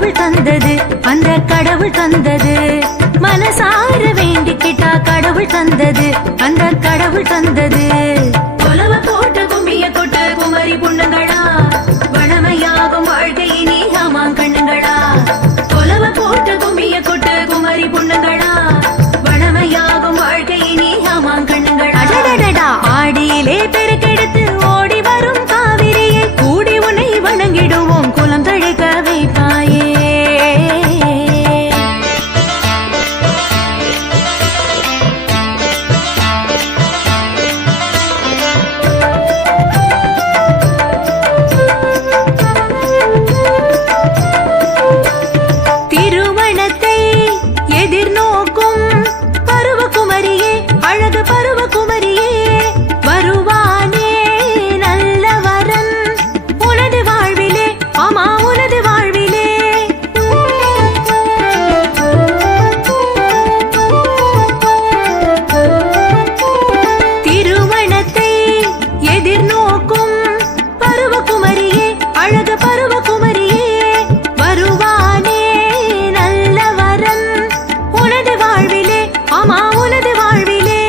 கடவுள் தந்தது, அந்த கடவுள் தந்தது. மனசார வேண்டிக்கிட்டா கடவுள் தந்தது, அந்த கடவுள் தந்தது. கொலவ போட்டு கும்மிய கொட்டு குமரி புண்ணுங்களா, வளமையாகும் வாழ்க்கையினே ஆமாம் கண்ணுங்களா. கொலவ போட்டு கும்மிய கொட்டு குமரி புண்ணுங்களா, வளமையாகும் வாழ்க்கையினே ஆமாம் கண்ணுங்களா. ஆடியிலே பெருக்கெடுத்து ஓடி வரும் காவிரியை கூடி உன்னை வணங்கிடுவோம், குலம் தழைக்க வைப்பாயே. திருமணத்தை எதிர்நோக்கும் பருவகுமரியே, அழகு பருவகுமரியே, வருவானே நல்லவரன் உனது வாழ்விலே, ஆமா உனது வாழ்விலே. திருமணத்தை எதிர்நோக்கும் பருவகுமரியே, அழகு பருவகுமரியே, வருவானே நல்லவரன் உனது வாழ்விலே, ஆமா உனது வாழ்விலே.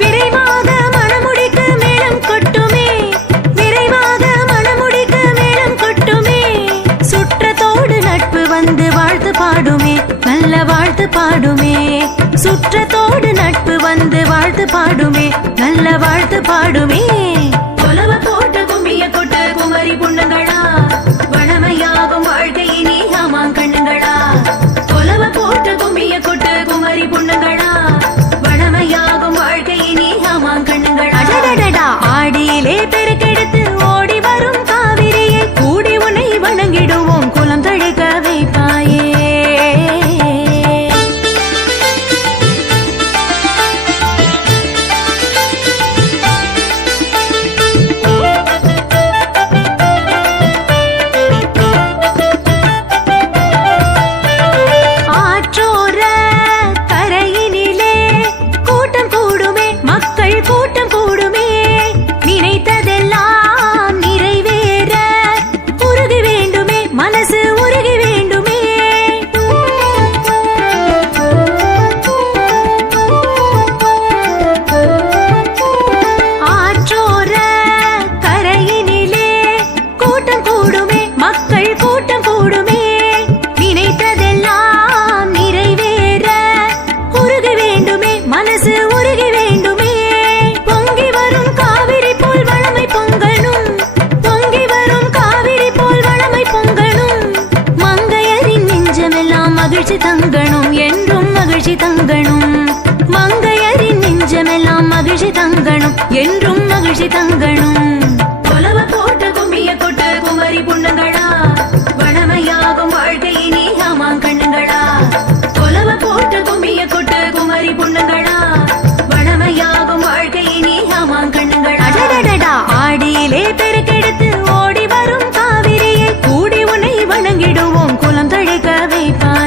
விரைவாக மணமுடிக்கு மேளம் கொட்டுமே, விரைவாக மணமுடிக்கு மேளம் கொட்டுமே. சுற்றத்தோடு நட்பு வந்து வாழ்த்து பாடுமே, நல்ல வாழ்த்து பாடுமே. சுற்றத்தோடு நட்பு வந்து வாழ்த்து பாடுமே, நல்ல வாழ்த்து பாடுமே. கொலவ போட்டு கும்மிய கொட்டு குமரி புண்ணுங்களா, வளமையாகும் வாழ்க்கையினே ஆமாம் கண்ணுங்களா. கொலவ போட்டு கும்மிய கொட்டு குமரி புண்ணுங்களா, வளமையாகும் வாழ்க்கையினே ஆமாம் கண்ணுங்களா. ஆடியிலே பெருக்கெடுத்து ஓடி வரும் காவிரியை கூடி உன்னை வணங்கிடுவோம், குலம் தழைக்க வைப்பாயே. ஆற்றோர கரையினிலே கூட்டம் கூடுமே, மக்கள் கூட்டம் கூடுமே. நினைத்ததெல்லாம் நிறைவேற உருகி வேண்டுமே, மனசு உருகி வேண்டுமே. ஆற்றோர கரையினிலே கூட்டம் கூடுமே, மக்கள் கூட்டம் கூடுமே. நினைத்ததெல்லாம் நிறைவேற உருகி வேண்டுமே, மனசு உருகி வேண்டுமே. பொங்கி வரும் காவிரி போல் வளமை பொங்கணும், பொங்கி வரும் காவிரி போல் வளமை பொங்கணும். மங்கையரின் நெஞ்சமெல்லாம் மகிழ்ச்சி தங்கணும், என்றும் மகிழ்ச்சி தங்கணும். மங்கையரின் நெஞ்சமெல்லாம் மகிழ்ச்சி தங்கணும், என்றும் மகிழ்ச்சி தங்கணும். கொலவ போட்டு கும்மிய கொட்டு குமரி புண்ணுங்களா, வளமையாகும் வாழ்க்கையினே ஆமாம் கண்ணுங்களா. கொலவ போட்டு கும்மிய கொட்டு குமரி புண்ணுங்களா, வளமையாகும் வாழ்க்கையினே ஆமாம் கண்ணுங்களா. ஆடியிலே பெருக்கெடுத்து ஓடி வரும் காவிரியை கூடி உன்னை வணங்கிடுவோம், குலம் தழைக்க வைப்பாயே.